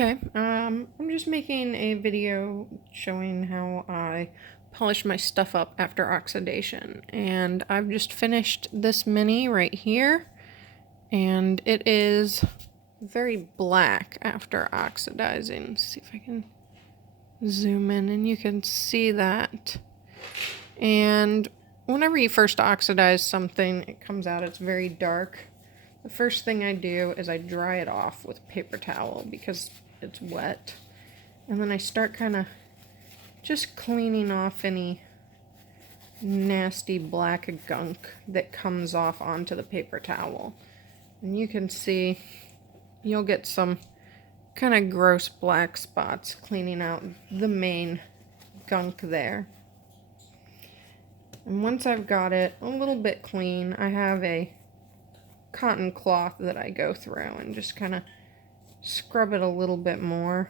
Okay, I'm just making a video showing how I polish my stuff up after oxidation. And I've just finished this mini right here, and it is very black after oxidizing. Let's see if I can zoom in and you can see that. And whenever you first oxidize something, it comes out, it's very dark. The first thing I do is I dry it off with a paper towel because it's wet. And then I start kind of just cleaning off any nasty black gunk that comes off onto the paper towel. And you can see you'll get some kind of gross black spots cleaning out the main gunk there. And once I've got it a little bit clean, I have a cotton cloth that I go through and just kind of scrub it a little bit more.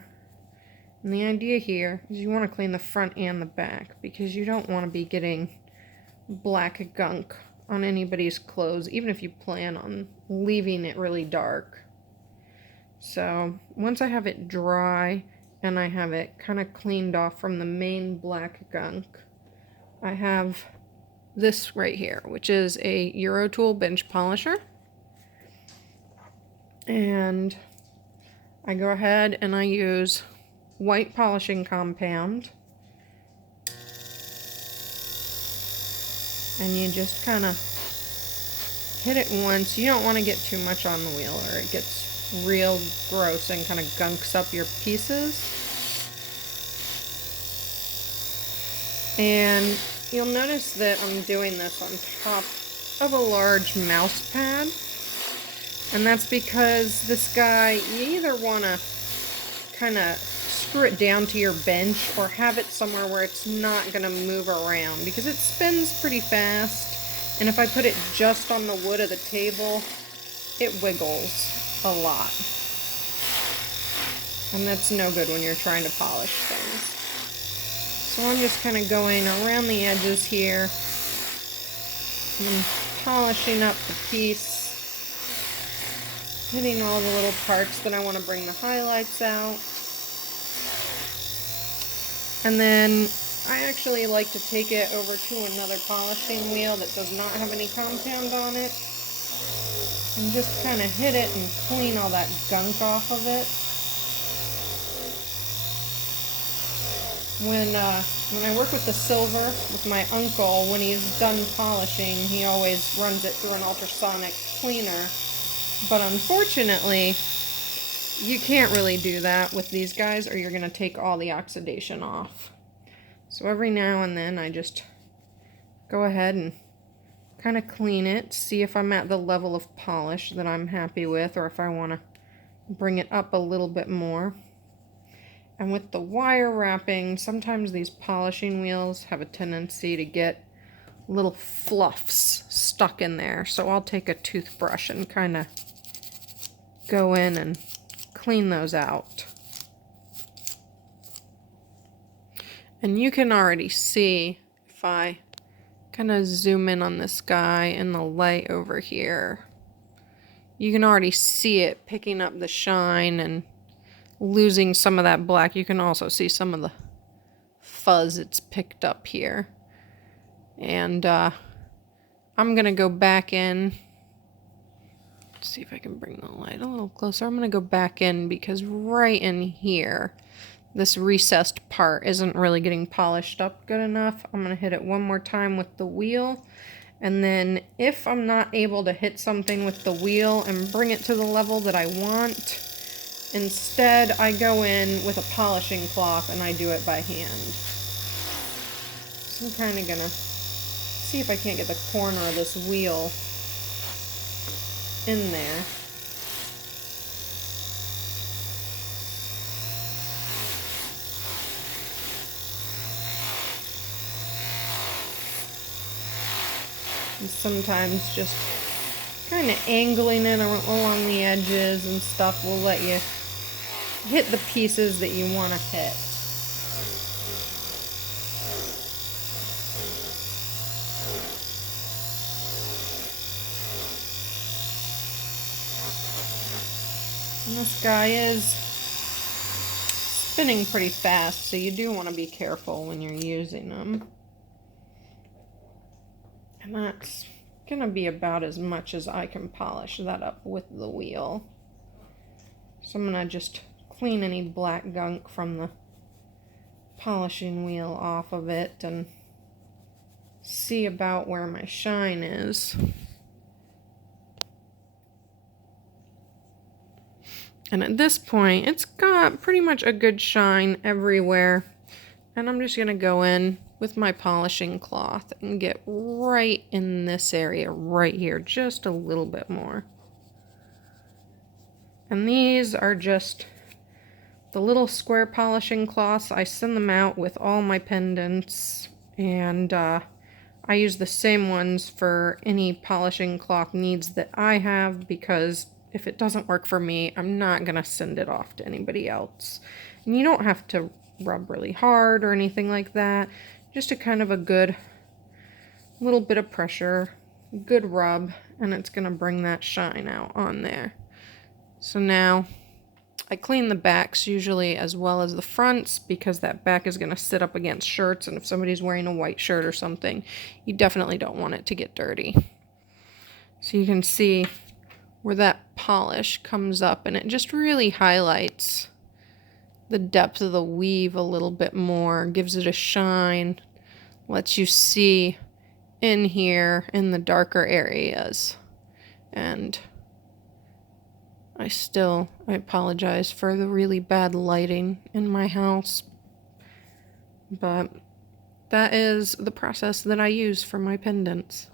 And the idea here is you want to clean the front and the back because you don't want to be getting black gunk on anybody's clothes, even if you plan on leaving it really dark. So once I have it dry and I have it kind of cleaned off from the main black gunk, I have this right here, which is a Eurotool bench polisher. And I go ahead and I use white polishing compound. And you just kind of hit it once. You don't want to get too much on the wheel or it gets real gross and kind of gunks up your pieces. And you'll notice that I'm doing this on top of a large mouse pad. And that's because this guy, you either want to kind of screw it down to your bench or have it somewhere where it's not going to move around because it spins pretty fast. And if I put it just on the wood of the table, it wiggles a lot. And that's no good when you're trying to polish things. So I'm just kind of going around the edges here and polishing up the piece. Hitting all the little parts that I want to bring the highlights out. And then I actually like to take it over to another polishing wheel that does not have any compound on it. And just kind of hit it and clean all that gunk off of it. When I work with the silver with my uncle, when he's done polishing, he always runs it through an ultrasonic cleaner. But unfortunately, you can't really do that with these guys or you're going to take all the oxidation off. So every now and then I just go ahead and kind of clean it, see if I'm at the level of polish that I'm happy with or if I want to bring it up a little bit more. And with the wire wrapping, sometimes these polishing wheels have a tendency to get little fluffs stuck in there. So I'll take a toothbrush and kind of go in and clean those out. And you can already see if I kind of zoom in on this guy in the light over here, you can already see it picking up the shine and losing some of that black. You can also see some of the fuzz it's picked up here. And I'm gonna go back in. See if I can bring the light a little closer. I'm going to go back in because right in here, this recessed part isn't really getting polished up good enough. I'm going to hit it one more time with the wheel. And then if I'm not able to hit something with the wheel and bring it to the level that I want, instead I go in with a polishing cloth and I do it by hand. So I'm kind of going to see if I can't get the corner of this wheel in there. And sometimes just kind of angling it along the edges and stuff will let you hit the pieces that you want to hit. And this guy is spinning pretty fast, so you do want to be careful when you're using them. And that's gonna be about as much as I can polish that up with the wheel. So I'm gonna just clean any black gunk from the polishing wheel off of it and see about where my shine is. And at this point, it's got pretty much a good shine everywhere. And I'm just gonna go in with my polishing cloth and get right in this area right here, just a little bit more. And these are just the little square polishing cloths. I send them out with all my pendants, and I use the same ones for any polishing cloth needs that I have, because if it doesn't work for me, I'm not gonna send it off to anybody else. And you don't have to rub really hard or anything like that. Just a kind of a good little bit of pressure, good rub, and it's gonna bring that shine out on there. So now I clean the backs usually as well as the fronts, because that back is gonna sit up against shirts, and if somebody's wearing a white shirt or something, you definitely don't want it to get dirty. So you can see where that polish comes up, and it just really highlights the depth of the weave a little bit more, gives it a shine, lets you see in here in the darker areas. And I apologize for the really bad lighting in my house, but that is the process that I use for my pendants.